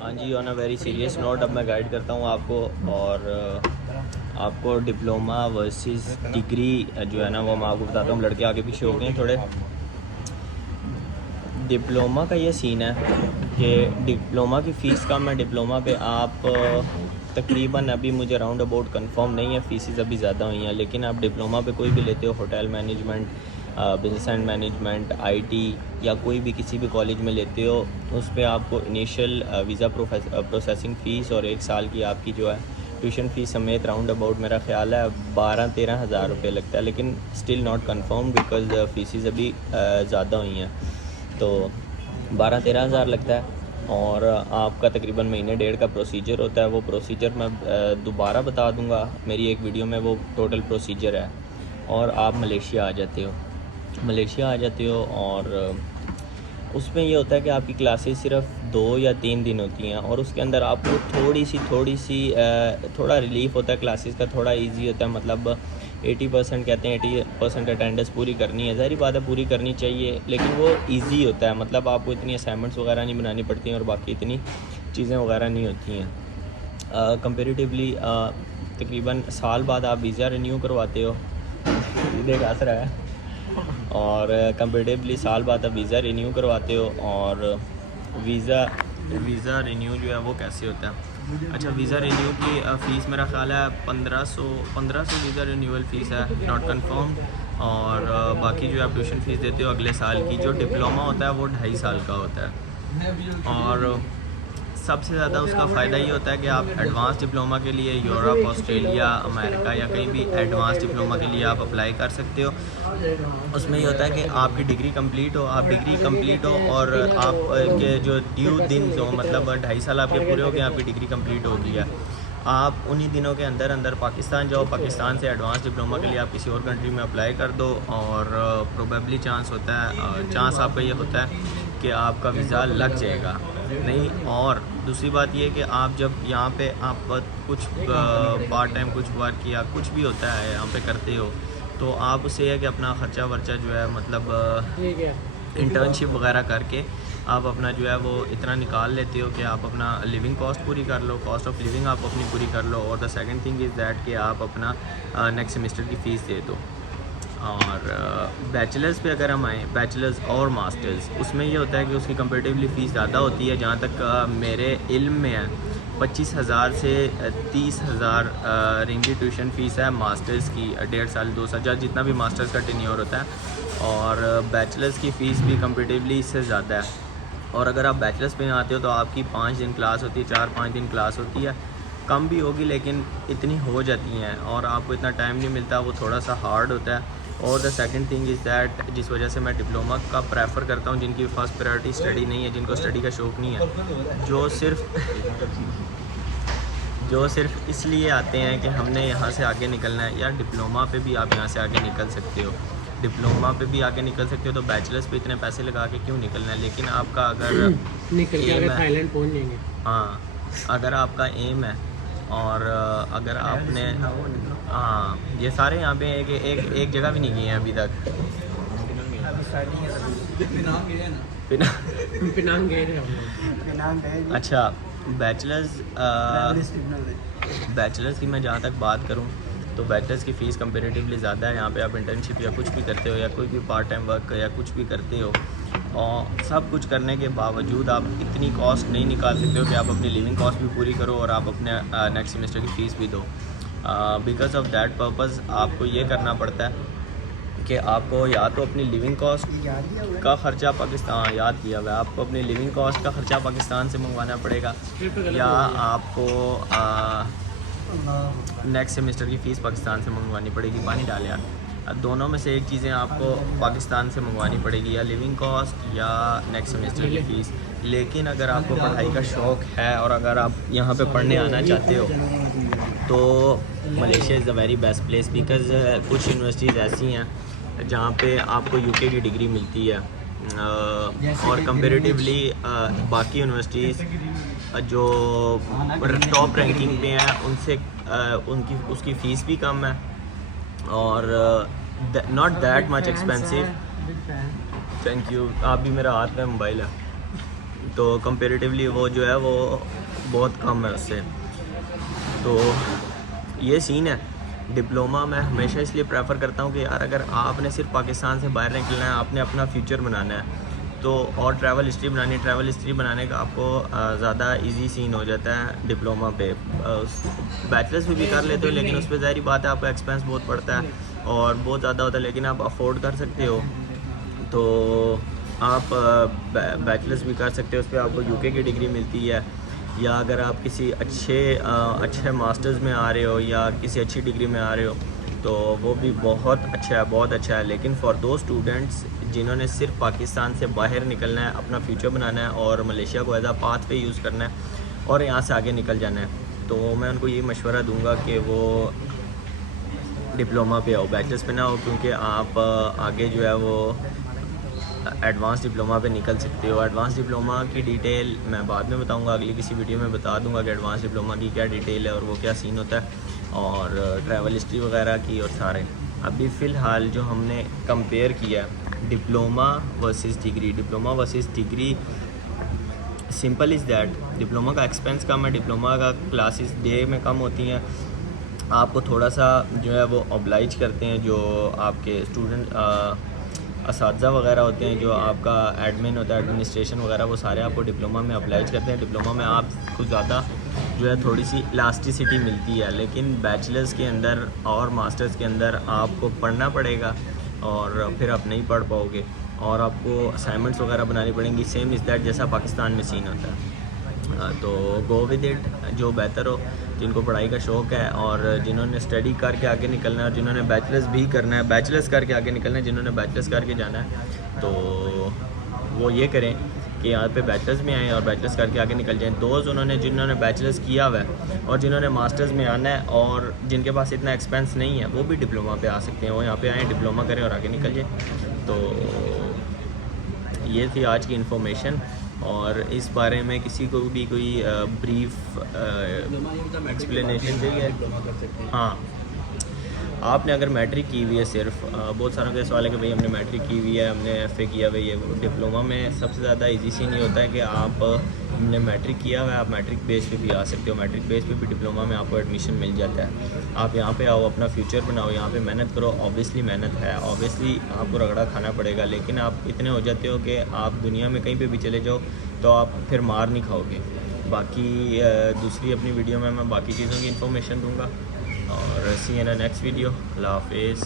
हाँ जी, on a very serious note अब मैं गाइड करता हूँ आपको, और आपको डिप्लोमा वर्सेस डिग्री जो है ना वो मैं आपको बताता हूँ। लड़के आगे पीछे हो गए हैं थोड़े। डिप्लोमा का ये सीन है कि डिप्लोमा की फ़ीस कम है। डिप्लोमा पे आप तकरीबन, अभी मुझे राउंड अबाउट कंफर्म नहीं है, फ़ीसेस अभी ज़्यादा हुई हैं, लेकिन आप डिप्लोमा पे कोई भी लेते हो, hotel management, business and management, IT या कोई भी किसी भी कॉलेज में लेते हो, उस पर आपको इनिशियल वीज़ा प्रोसेसिंग फ़ीस और 1 साल की आपकी जो है ट्यूशन फ़ीस समेत राउंड अबाउट मेरा ख्याल है 12-13 हज़ार रुपये लगता है, लेकिन स्टिल नॉट कंफर्म बिकॉज़ फ़ीसेस अभी ज़्यादा हुई हैं। तो 12-13 हज़ार लगता है, और आपका तकरीबन महीने डेढ़ का प्रोसीजर होता है। वो प्रोसीजर मैं दोबारा बता दूंगा मेरी एक वीडियो में, वो टोटल प्रोसीजर है। और आप मलेशिया आ जाते हो, और उसमें ये होता है कि आपकी क्लासेस सिर्फ 2 या 3 दिन होती हैं, और उसके अंदर आपको थोड़ा रिलीफ होता है क्लासेस का, थोड़ा इजी होता है। मतलब 80% कहते हैं 80% अटेंडेंस पूरी करनी है, ज़ाहिर बात है पूरी करनी चाहिए, लेकिन वो इजी होता है। मतलब आपको इतनी असाइनमेंट्स वगैरह नहीं बनानी पड़ती हैं और बाकी इतनी चीज़ें वगैरह नहीं होती हैं। कंपेरेटिवली तकरीबन साल बाद आप वीज़ा रिन्यू करवाते हो, देख हंस रहा है, और कंपेरेटिवली साल बाद आप वीज़ा रिन्यू करवाते हो। और वीज़ा रिन्यू जो है वो कैसे होता है? अच्छा, वीज़ा रिन्यू की फ़ीस मेरा ख़्याल है 1500 वीज़ा रिन्यूअल फ़ीस है, नॉट कन्फर्म। और बाकी जो आप ट्यूशन फ़ीस देते हो अगले साल की, जो डिप्लोमा होता है वो 2.5 साल का होता है। और सबसे ज़्यादा उसका फ़ायदा ये होता है कि आप एडवांस डिप्लोमा के लिए यूरोप, ऑस्ट्रेलिया, अमेरिका या कहीं भी एडवांस डिप्लोमा के लिए आप अप्लाई कर सकते हो। उसमें ये होता है कि आपकी डिग्री कंप्लीट हो, और आप के जो ड्यू दिन जो मतलब 2.5 साल आपके पूरे हो गए, आपकी डिग्री कंप्लीट हो गई है, आप उन्हीं दिनों के अंदर पाकिस्तान जाओ, पाकिस्तान से एडवांस डिप्लोमा के लिए आप किसी और कंट्री में अप्लाई कर दो, और प्रोबेबली चांस आपका ये होता है कि आपका वीज़ा लग जाएगा। नहीं, और दूसरी बात ये कि आप जब यहाँ पे आप कुछ पार्ट टाइम कुछ वर्क या कुछ भी होता है यहाँ पे करते हो, तो आप उससे है कि अपना ख़र्चा वर्चा जो है मतलब इंटर्नशिप वगैरह करके आप अपना जो है वो इतना निकाल लेते हो कि आप अपना लिविंग कॉस्ट पूरी कर लो, कॉस्ट ऑफ लिविंग आप अपनी पूरी कर लो। और the second thing is that कि आप अपना नेक्स्ट सेमेस्टर की फ़ीस दे दो। और बैचलर्स पे अगर हम आएँ, बैचलर्स और मास्टर्स, उसमें ये होता है कि उसकी कंपेरेटिवली फ़ीस ज़्यादा होती है। जहाँ तक मेरे इल्म में है 25,000 से 30,000 रिंगी ट्यूशन फ़ीस है मास्टर्स की, 1.5 साल 2 साल जितना भी मास्टर्स का टेन्योर होता है। और बैचलर्स की फ़ीस भी कंपेरेटिवली इससे ज़्यादा है। और अगर आप बैचलर्स पे आते हो तो आपकी 5 दिन क्लास होती है, 4-5 दिन क्लास होती है, कम भी होगी लेकिन इतनी हो जाती हैं, और आपको इतना टाइम नहीं मिलता, वो थोड़ा सा हार्ड होता है। और the second thing is that, जिस वजह से मैं डिप्लोमा का प्रेफर करता हूँ, जिनकी फ़र्स्ट प्रायोरिटी स्टडी नहीं है, जिनको स्टडी का शौक़ नहीं है, जो सिर्फ इसलिए आते हैं कि हमने यहाँ से आगे निकलना है। या डिप्लोमा पे भी आप यहाँ से आगे निकल सकते हो, तो बैचलर्स पे इतने पैसे लगा के क्यों निकलना है? लेकिन आपका अगर निकल के आगे थाईलैंड पहुँच जाएंगे। हाँ, अगर आपका एम है, और अगर आपने, हाँ, ये सारे यहाँ पे एक जगह भी नहीं गए हैं अभी तक। पिनांग गए थे हम लोग। अच्छा, बैचलर्स की मैं जहाँ तक बात करूँ तो बैचलर्स की फ़ीस कंपेरेटिवली ज़्यादा है। यहाँ पे आप इंटर्नशिप या कुछ भी करते हो, या कोई भी पार्ट टाइम वर्क या कुछ भी करते हो, और सब कुछ करने के बावजूद आप इतनी कॉस्ट नहीं निकाल सकते हो कि आप अपनी लिविंग कॉस्ट भी पूरी करो और आप अपने नेक्स्ट सेमेस्टर की फ़ीस भी दो। बिकॉज़ ऑफ दैट पर्पज़ आपको ये करना पड़ता है कि आपको या तो अपनी लिविंग कॉस्ट का ख़र्चा पाकिस्तान, याद किया हुआ है, आपको अपनी लिविंग कॉस्ट का ख़र्चा पाकिस्तान से मंगवाना पड़ेगा, या आपको नेक्स्ट सेमेस्टर की फ़ीस पाकिस्तान से मंगवानी पड़ेगी। पानी डाल यार। दोनों में से एक चीज़ें आपको पाकिस्तान से मंगवानी पड़ेगी, या लिविंग कॉस्ट या नेक्स्ट सेमेस्टर की फ़ीस। लेकिन अगर आपको पढ़ाई का शौक़ है और अगर आप यहाँ पे पढ़ने आना चाहते हो तो Malaysia is the very best place, because कुछ यूनिवर्सिटीज़ ऐसी हैं जहाँ पे आपको यूके की डिग्री मिलती है, और कंपेरेटिवली बाकी यूनिवर्सिटीज़ जो टॉप रैंकिंग पे हैं उनसे उसकी फ़ीस भी कम है, और not that much expensive. Thank you. आप भी, मेरा हाथ में मोबाइल है। तो कंपेरेटिवली वो जो है वो बहुत कम है उससे। तो ये सीन है। डिप्लोमा मैं हमेशा इसलिए प्रेफर करता हूँ कि यार अगर आपने सिर्फ पाकिस्तान से बाहर निकलना है, आपने अपना फ्यूचर बनाना है, तो और ट्रैवल हिस्ट्री बनानी है, ट्रैवल हिस्ट्री बनाने का आपको ज़्यादा इजी सीन हो जाता है डिप्लोमा पे। बैचलर्स भी कर लेते हो, लेकिन उस पर ज़ाहिर बात है आपका एक्सपेंस बहुत पड़ता है और बहुत ज़्यादा होता है, लेकिन आप अफोर्ड कर सकते हो तो आप बैचलर्स भी कर सकते हो। उस पर आपको यूके की डिग्री मिलती है, या अगर आप किसी अच्छे मास्टर्स में आ रहे हो या किसी अच्छी डिग्री में आ रहे हो तो वो भी बहुत अच्छा है, बहुत अच्छा है। लेकिन फ़ॉर दो स्टूडेंट्स जिन्होंने सिर्फ पाकिस्तान से बाहर निकलना है, अपना फ्यूचर बनाना है और मलेशिया को एज आ पाथ पे यूज़ करना है और यहाँ से आगे निकल जाना है, तो मैं उनको ये मशवरा दूंगा कि वो डिप्लोमा पे आओ, बैचलर्स पे ना हो, क्योंकि आप आगे जो है वो एडवांस डिप्लोमा पे निकल सकते हो। एडवांस डिप्लोमा की डिटेल मैं बाद में बताऊंगा, अगली किसी वीडियो में बता दूंगा कि एडवांस डिप्लोमा की क्या डिटेल है और वो क्या सीन होता है, और ट्रैवल हिस्ट्री वगैरह की और सारे। अभी फ़िलहाल जो हमने कंपेयर किया diploma versus degree, diploma versus degree, simple is that diploma का एक्सपेंस कम है, डिप्लोमा का क्लासेस डे में कम होती हैं, आपको थोड़ा सा जो है वो ऑब्लाइज करते हैं जो आपके स्टूडेंट असातिज़ा वगैरह होते हैं, जो आपका एडमिन होता है, एडमिनिस्ट्रेशन वगैरह, वो सारे आपको डिप्लोमा में अप्लाइज करते हैं। डिप्लोमा में आपको ज़्यादा जो है थोड़ी सी इलास्टिसिटी मिलती है, लेकिन बैचलर्स के अंदर और मास्टर्स के अंदर आपको पढ़ना पड़ेगा और फिर आप नहीं पढ़ पाओगे और आपको असाइनमेंट्स वगैरह बनानी पड़ेंगी, सेम इज़ दैट जैसा पाकिस्तान में सीन होता है। तो गो विद इट, जो बेहतर हो, जिनको पढ़ाई का शौक़ है और जिन्होंने स्टडी करके आगे निकलना है और जिन्होंने बैचलर्स भी करना है, बैचलर्स करके आगे निकलना है, जिन्होंने बैचलर्स करके जाना है तो वो ये करें कि यहाँ पे बैचलर्स में आएँ और बैचलर्स करके आगे निकल जाएँ। दोस्त जिन्होंने बैचलर्स किया हुआ है और जिन्होंने मास्टर्स में आना है और जिनके पास इतना एक्सपेंस नहीं है, वो भी डिप्लोमा पे आ सकते हैं, वो यहाँ पे आएँ, डिप्लोमा करें और आगे निकल जाए। तो ये थी आज की इन्फॉर्मेशन, और इस बारे में किसी को भी कोई ब्रीफ एक्सप्लेनेशन चाहिए? हाँ, आपने अगर मैट्रिक की हुई है, सिर्फ बहुत सारों के सवाल है कि भाई हमने मैट्रिक की हुई है, हमने एफए किया हुआ है, डिप्लोमा में सबसे ज़्यादा इजी सीन ये होता है कि आपने मैट्रिक किया हुआ है, आप मैट्रिक बेस पे भी आ सकते हो, मैट्रिक बेस पे भी डिप्लोमा में आपको एडमिशन मिल जाता है। आप यहाँ पे आओ, अपना फ्यूचर बनाओ, यहाँ पे मेहनत करो। ऑब्वियसली मेहनत है, ऑब्वियसली आपको रगड़ा खाना पड़ेगा, लेकिन आप इतने हो जाते हो कि आप दुनिया में कहीं पर भी चले जाओ तो आप फिर मार नहीं खाओगे। बाकी दूसरी अपनी वीडियो में मैं बाकी चीज़ों की इन्फॉर्मेशन दूँगा, और सी इन नेक्स्ट वीडियो। अल्लाह हाफिज़।